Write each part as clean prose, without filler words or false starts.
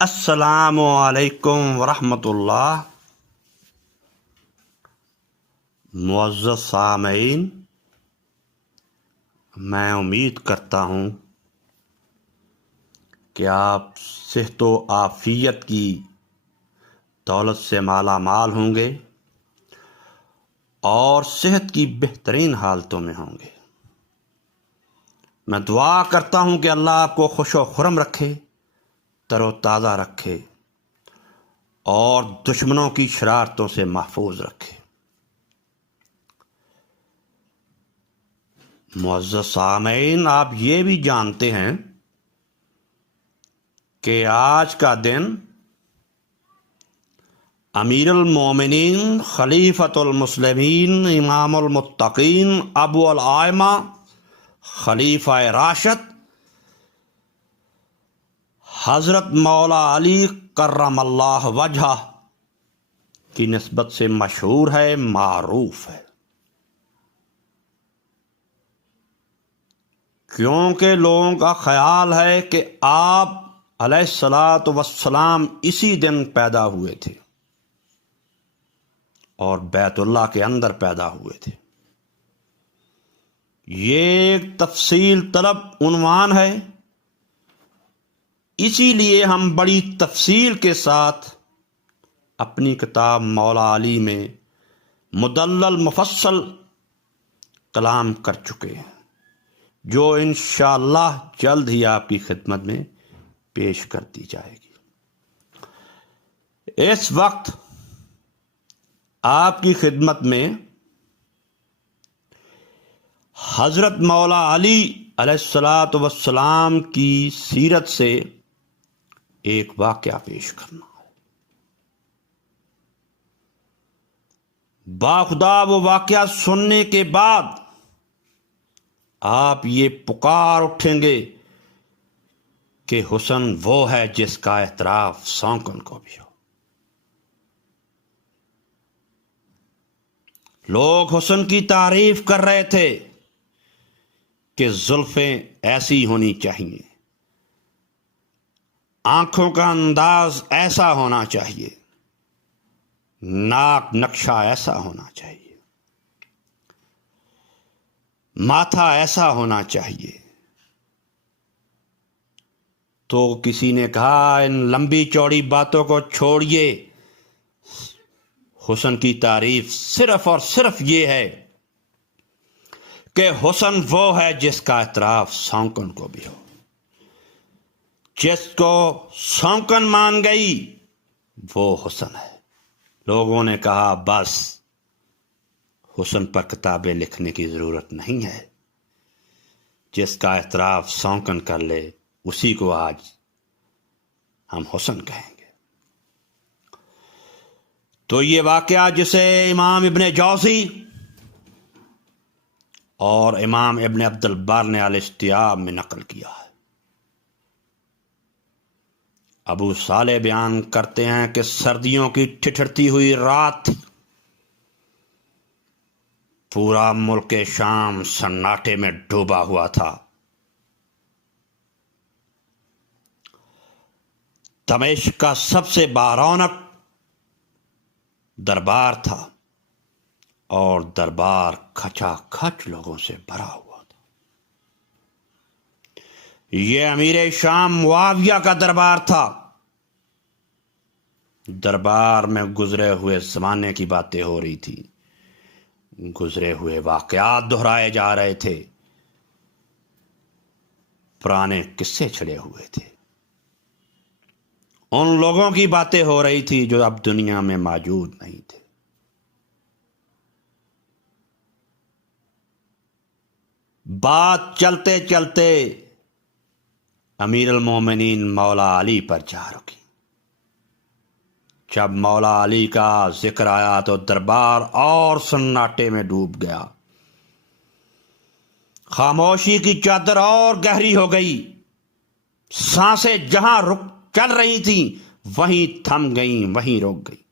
السلام علیکم ورحمۃ اللہ۔ معزز سامعین، میں امید کرتا ہوں کہ آپ صحت و عافیت کی دولت سے مالا مال ہوں گے اور صحت کی بہترین حالتوں میں ہوں گے۔ میں دعا کرتا ہوں کہ اللہ آپ کو خوش و خرم رکھے، تر و تازہ رکھے اور دشمنوں کی شرارتوں سے محفوظ رکھے۔ معزز سامعین، آپ یہ بھی جانتے ہیں کہ آج کا دن امیر المومنین، خلیفۃ المسلمین، امام المتقین، ابو الائمہ، خلیفہ راشد حضرت مولا علی کرم اللہ وجہہ کی نسبت سے مشہور ہے، معروف ہے، کیونکہ لوگوں کا خیال ہے کہ آپ علیہ الصلاۃ والسلام اسی دن پیدا ہوئے تھے اور بیت اللہ کے اندر پیدا ہوئے تھے۔ یہ ایک تفصیل طلب عنوان ہے، اسی لیے ہم بڑی تفصیل کے ساتھ اپنی کتاب مولا علی میں مدلل مفصل کلام کر چکے ہیں، جو انشاءاللہ جلد ہی آپ کی خدمت میں پیش کر دی جائے گی۔ اس وقت آپ کی خدمت میں حضرت مولا علی علیہ الصلاۃ والسلام کی سیرت سے ایک واقعہ پیش کرنا ہے۔ باخدا وہ واقعہ سننے کے بعد آپ یہ پکار اٹھیں گے کہ حسن وہ ہے جس کا اعتراف سونکن کو بھی ہو۔ لوگ حسن کی تعریف کر رہے تھے کہ زلفیں ایسی ہونی چاہیے، آنکھوں کا انداز ایسا ہونا چاہیے، ناک نقشہ ایسا ہونا چاہیے، ماتھا ایسا ہونا چاہیے۔ تو کسی نے کہا ان لمبی چوڑی باتوں کو چھوڑیے، حسن کی تعریف صرف اور صرف یہ ہے کہ حسن وہ ہے جس کا اعتراف سونکن کو بھی ہو۔ جس کو سونکن مان گئی وہ حسن ہے۔ لوگوں نے کہا بس حسن پر کتابیں لکھنے کی ضرورت نہیں ہے، جس کا اعتراف سونکن کر لے اسی کو آج ہم حسن کہیں گے۔ تو یہ واقعہ جسے امام ابن جوزی اور امام ابن عبد البر نے الاستیاب میں نقل کیا ہے۔ ابو صالح بیان کرتے ہیں کہ سردیوں کی ٹھٹھرتی ہوئی رات تھی، پورا ملک شام سناٹے میں ڈوبا ہوا تھا۔ دمشق کا سب سے برونق دربار تھا اور دربار کھچا کھچ لوگوں سے بھرا ہوا تھا۔ یہ امیر شام معاویہ کا دربار تھا۔ دربار میں گزرے ہوئے زمانے کی باتیں ہو رہی تھی، گزرے ہوئے واقعات دہرائے جا رہے تھے، پرانے قصے چھڑے ہوئے تھے، ان لوگوں کی باتیں ہو رہی تھی جو اب دنیا میں موجود نہیں تھے۔ بات چلتے چلتے امیر المومنین مولا علی پر جا رکی۔ جب مولا علی کا ذکر آیا تو دربار اور سناٹے میں ڈوب گیا، خاموشی کی چادر اور گہری ہو گئی، سانسیں جہاں رک چل رہی تھیں وہیں تھم گئیں، وہیں رک گئی۔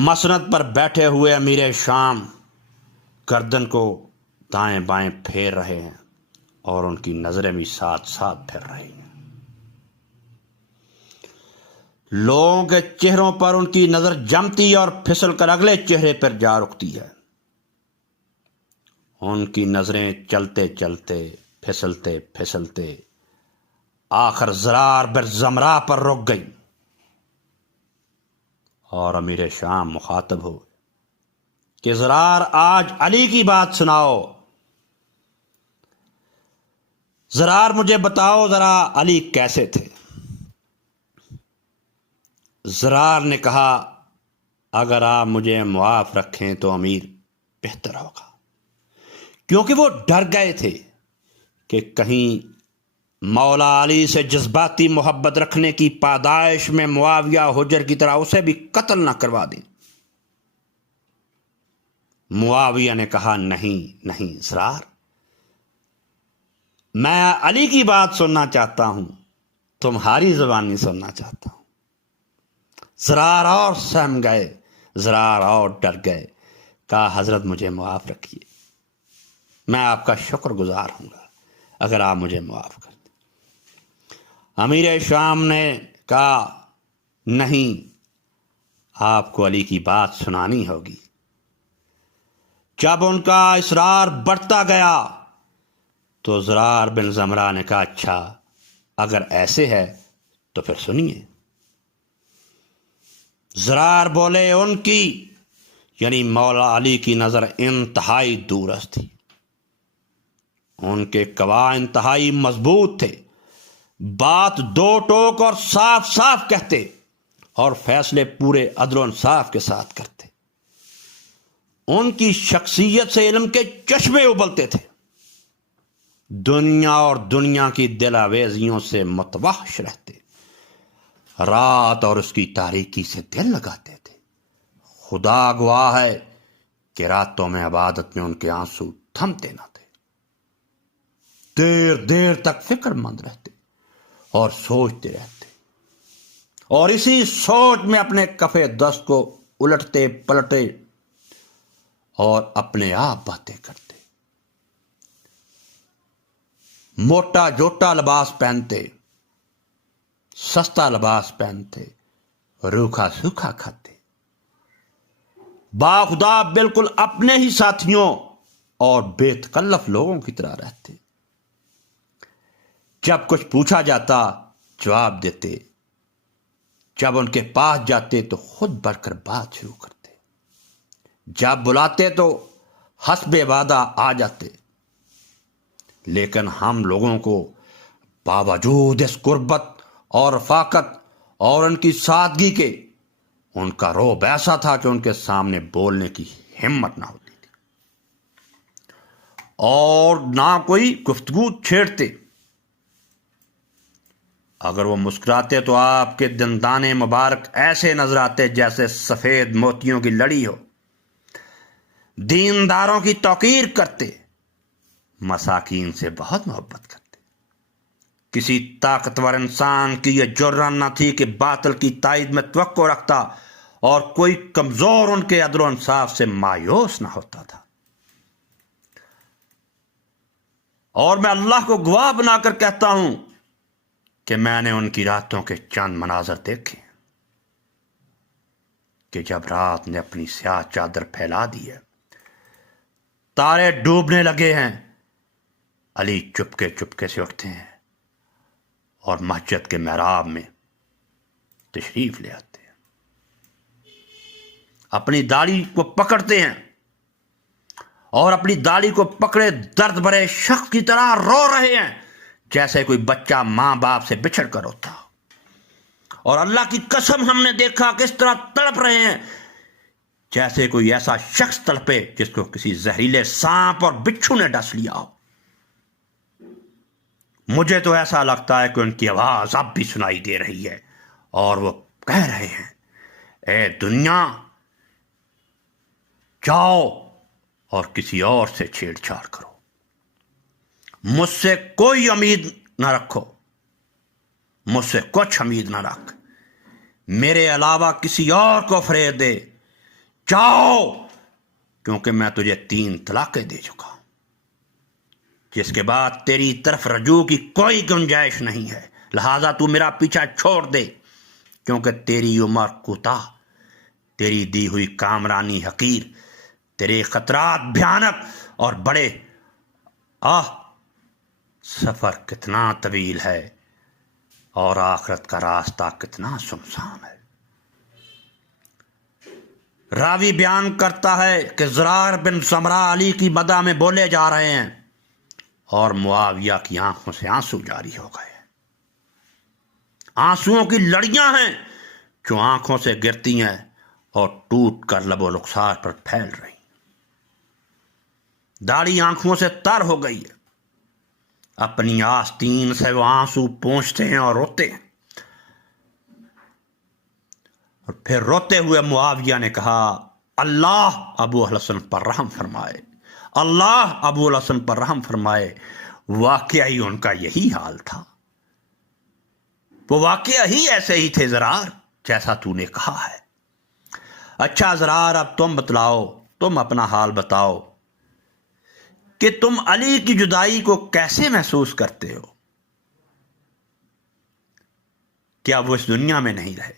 مسند پر بیٹھے ہوئے امیر شام گردن کو دائیں بائیں پھیر رہے ہیں اور ان کی نظریں بھی ساتھ ساتھ پھر رہی ہیں۔ لوگوں کے چہروں پر ان کی نظر جمتی اور پھسل کر اگلے چہرے پر جا رکتی ہے۔ ان کی نظریں چلتے چلتے پھسلتے پھسلتے آخر زرار بر زمرہ پر رک گئی، اور امیر شام مخاطب ہو کہ زرار آج علی کی بات سناؤ، زرار مجھے بتاؤ ذرا علی کیسے تھے۔ زرار نے کہا اگر آپ مجھے معاف رکھیں تو امیر بہتر ہوگا، کیونکہ وہ ڈر گئے تھے کہ کہیں مولا علی سے جذباتی محبت رکھنے کی پاداش میں معاویہ حجر کی طرح اسے بھی قتل نہ کروا دیں۔ معاویہ نے کہا نہیں نہیں زرار، میں علی کی بات سننا چاہتا ہوں، تمہاری زبان نہیں سننا چاہتا ہوں۔ زرار اور سہم گئے، زرار اور ڈر گئے، کہا حضرت مجھے معاف رکھیے، میں آپ کا شکر گزار ہوں گا اگر آپ مجھے معاف کر دیں۔ امیر شام نے کہا نہیں، آپ کو علی کی بات سنانی ہوگی۔ جب ان کا اصرار بڑھتا گیا تو زرار بن زمرہ نے کہا اچھا اگر ایسے ہے تو پھر سنیے۔ زرار بولے ان کی یعنی مولا علی کی نظر انتہائی دورست تھی، ان کے گواہ انتہائی مضبوط تھے، بات دو ٹوک اور صاف صاف کہتے اور فیصلے پورے عدل و انصاف کے ساتھ کرتے۔ ان کی شخصیت سے علم کے چشمے ابلتے تھے، دنیا اور دنیا کی دل آویزیوں سے متوحش رہتے، رات اور اس کی تاریکی سے دل لگاتے تھے۔ خدا گواہ ہے کہ راتوں میں عبادت میں ان کے آنسو تھمتے نہ تھے، دیر دیر تک فکر مند رہتے اور سوچتے رہتے، اور اسی سوچ میں اپنے کفے دست کو الٹتے پلٹے اور اپنے آپ باتیں کرتے۔ موٹا جوٹا لباس پہنتے، سستا لباس پہنتے، روکھا سوکھا کھاتے، باخدا بالکل اپنے ہی ساتھیوں اور بے تکلف لوگوں کی طرح رہتے۔ جب کچھ پوچھا جاتا جواب دیتے، جب ان کے پاس جاتے تو خود بڑھ کر بات شروع کرتے، جب بلاتے تو حسب وعدہ آ جاتے۔ لیکن ہم لوگوں کو باوجود اس قربت اور رفاقت اور ان کی سادگی کے ان کا رعب ایسا تھا کہ ان کے سامنے بولنے کی ہمت نہ ہوتی تھی اور نہ کوئی گفتگو چھیڑتے۔ اگر وہ مسکراتے تو آپ کے دندان مبارک ایسے نظر آتے جیسے سفید موتیوں کی لڑی ہو۔ دینداروں کی توقیر کرتے، مساکین سے بہت محبت کرتے۔ کسی طاقتور انسان کی یہ جرأت نہ تھی کہ باطل کی تائید میں توقع رکھتا اور کوئی کمزور ان کے عدل و انصاف سے مایوس نہ ہوتا تھا۔ اور میں اللہ کو گواہ بنا کر کہتا ہوں کہ میں نے ان کی راتوں کے چند مناظر دیکھے کہ جب رات نے اپنی سیاہ چادر پھیلا دی ہے، تارے ڈوبنے لگے ہیں، علی چپکے چپکے سے اٹھتے ہیں اور مسجد کے محراب میں تشریف لے آتے ہیں، اپنی داڑھی کو پکڑتے ہیں اور اپنی داڑھی کو پکڑے درد بھرے شخص کی طرح رو رہے ہیں جیسے کوئی بچہ ماں باپ سے بچھڑ کر روتا ہو۔ اور اللہ کی قسم ہم نے دیکھا کس طرح تڑپ رہے ہیں جیسے کوئی ایسا شخص تڑپے جس کو کسی زہریلے سانپ اور بچھو نے ڈس لیا ہو۔ مجھے تو ایسا لگتا ہے کہ ان کی آواز اب بھی سنائی دے رہی ہے اور وہ کہہ رہے ہیں اے دنیا جاؤ اور کسی اور سے چھیڑ چھاڑ کرو، مجھ سے کوئی امید نہ رکھو، مجھ سے کچھ امید نہ رکھ، میرے علاوہ کسی اور کو فریب دے، جاؤ کیونکہ میں تجھے 3 طلاقیں دے چکا ہوں۔ جس کے بعد تیری طرف رجوع کی کوئی گنجائش نہیں ہے، لہذا تو میرا پیچھا چھوڑ دے، کیونکہ تیری عمر کوتاہ، تیری دی ہوئی کامرانی حقیر، تیرے خطرات بھیانک اور بڑے، سفر کتنا طویل ہے اور آخرت کا راستہ کتنا سنسان ہے۔ راوی بیان کرتا ہے کہ زرار بن سمرہ علی کی مدح میں بولے جا رہے ہیں اور معاویہ کی آنکھوں سے آنسو جاری ہو گئے۔ آنسوؤں کی لڑیاں ہیں جو آنکھوں سے گرتی ہیں اور ٹوٹ کر لب و رخسار پر پھیل رہی، داڑھی آنکھوں سے تر ہو گئی ہے، اپنی آستین سے وہ آنسو پونچھتے ہیں اور روتے ہیں۔ اور پھر روتے ہوئے معاویہ نے کہا، اللہ ابو الحسن پر رحم فرمائے، اللہ ابو الحسن پر رحم فرمائے۔ واقعی ان کا یہی حال تھا، وہ واقعہ ہی ایسے ہی تھے زرار جیسا تو نے کہا ہے۔ اچھا زرار، اب تم بتلاؤ، تم اپنا حال بتاؤ کہ تم علی کی جدائی کو کیسے محسوس کرتے ہو؟ کیا وہ اس دنیا میں نہیں رہے؟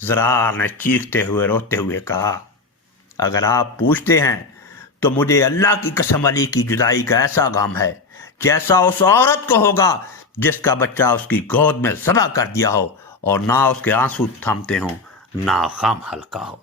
زرار نے چیختے ہوئے روتے ہوئے کہا، اگر آپ پوچھتے ہیں تو مجھے اللہ کی قسم علی کی جدائی کا ایسا غم ہے جیسا اس عورت کو ہوگا جس کا بچہ اس کی گود میں ذبح کر دیا ہو اور نہ اس کے آنسو تھمتے ہوں، نہ غم ہلکا ہو۔